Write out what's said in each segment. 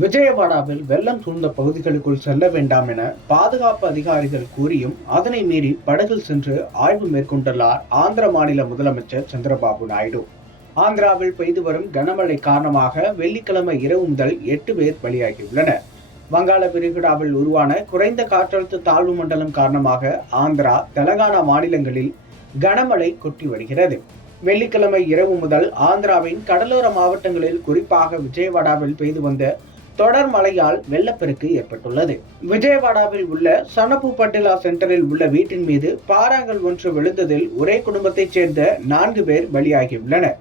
விஜயவாடாவில் வெள்ளம் சூழ்ந்த பகுதிகளுக்குள் செல்ல வேண்டாம் என பாதுகாப்பு அதிகாரிகள் கூறியும் அதனை மீறி படகில் சென்று ஆய்வு மேற்கொண்டுள்ளார் ஆந்திர மாநில முதலமைச்சர் சந்திரபாபு நாயுடு. ஆந்திராவில் பெய்து வரும் கனமழை காரணமாக வெள்ளிக்கிழமை இரவு முதல் 8 பேர் பலியாகியுள்ளனர். வங்காள விரிகுடாவில் உருவான குறைந்த காற்றழுத்த தாழ்வு மண்டலம் காரணமாக ஆந்திரா, தெலங்கானா மாநிலங்களில் கனமழை கொட்டி வருகிறது. வெள்ளிக்கிழமை இரவு முதல் ஆந்திராவின் கடலோர மாவட்டங்களில், குறிப்பாக விஜயவாடாவில் பெய்து வந்த தொடர் மழையால் வெள்ளப்பெருக்கு ஏற்பட்டுள்ளது. விஜயவாடாவில் உள்ள சனபு பட்டிலா சென்டரில் உள்ள வீட்டின் மீது பாறாங்கல் ஒன்று விழுந்ததில் ஒரே குடும்பத்தைச் சேர்ந்த 4 பேர் பலியாகியுள்ளனர்.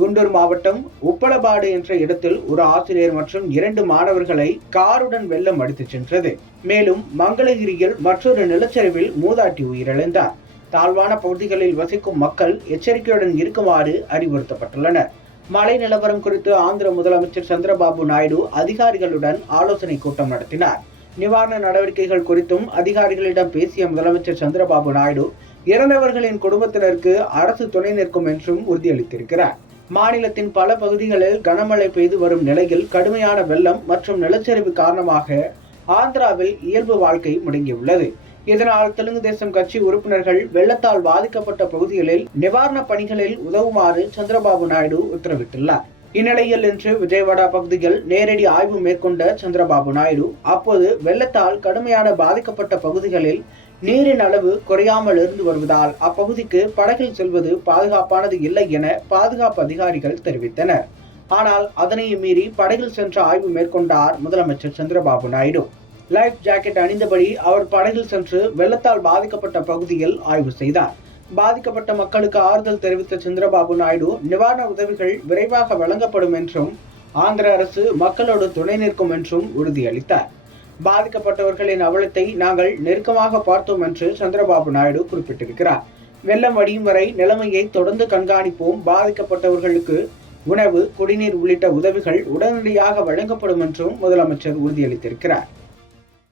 குண்டூர் மாவட்டம் உப்பளபாடு என்ற இடத்தில் ஒரு ஆசிரியர் மற்றும் 2 மாணவர்களை காருடன் வெள்ளம் அடித்துச் சென்றது. மேலும் மங்களகிரியில் மற்றொரு நிலச்சரிவில் மூதாட்டி உயிரிழந்தார். தாழ்வான பகுதிகளில் வசிக்கும் மக்கள் எச்சரிக்கையுடன் இருக்குமாறு அறிவுறுத்தப்பட்டுள்ளனர். மழை நிலவரம் குறித்து ஆந்திர முதலமைச்சர் சந்திரபாபு நாயுடு அதிகாரிகளுடன் ஆலோசனை கூட்டம் நடத்தினார். நிவாரண நடவடிக்கைகள் குறித்தும் அதிகாரிகளிடம் பேசிய முதலமைச்சர் சந்திரபாபு நாயுடு, இறந்தவர்களின் குடும்பத்தினருக்கு அரசு துணை நிற்கும் என்றும் உறுதியளித்திருக்கிறார். மாநிலத்தின் பல பகுதிகளில் கனமழை பெய்து வரும் நிலையில் கடுமையான வெள்ளம் மற்றும் நிலச்சரிவு காரணமாக ஆந்திராவில் இயல்பு வாழ்க்கை முடங்கியுள்ளது. இதனால் தெலுங்கு தேசம் கட்சி உறுப்பினர்கள் வெள்ளத்தால் பாதிக்கப்பட்ட பகுதிகளில் நிவாரண பணிகளில் உதவுமாறு சந்திரபாபு நாயுடு உத்தரவிட்டுள்ளார். இந்நிலையில் இன்று விஜயவாடா பகுதியில் நேரடி ஆய்வு மேற்கொண்ட சந்திரபாபு நாயுடு, அப்போது வெள்ளத்தால் கடுமையான பாதிக்கப்பட்ட பகுதிகளில் நீரின் அளவு குறையாமல் இருந்து வருவதால் அப்பகுதிக்கு படகில் செல்வது பாதுகாப்பானது இல்லை என பாதுகாப்பு அதிகாரிகள் தெரிவித்தனர். ஆனால் அதனையும் மீறி படகில் சென்று ஆய்வு மேற்கொண்டார் முதலமைச்சர் சந்திரபாபு நாயுடு. லைஃப் ஜாக்கெட் அணிந்தபடி அவர் படகில் சென்று வெள்ளத்தால் பாதிக்கப்பட்ட பகுதியில் ஆய்வு செய்தார். பாதிக்கப்பட்ட மக்களுக்கு ஆறுதல் தெரிவித்த சந்திரபாபு நாயுடு, நிவாரண உதவிகள் விரைவாக வழங்கப்படும் என்றும் ஆந்திர அரசு மக்களோடு துணை நிற்கும் என்றும் உறுதியளித்தார். பாதிக்கப்பட்டவர்களின் அவலத்தை நாங்கள் நெருக்கமாக பார்த்தோம் என்று சந்திரபாபு நாயுடு குறிப்பிட்டிருக்கிறார். வெள்ளம் வடியும் வரை நிலைமையை தொடர்ந்து கண்காணிப்போம். பாதிக்கப்பட்டவர்களுக்கு உணவு, குடிநீர் உள்ளிட்ட உதவிகள் உடனடியாக வழங்கப்படும் என்றும் முதலமைச்சர் உறுதியளித்திருக்கிறார்.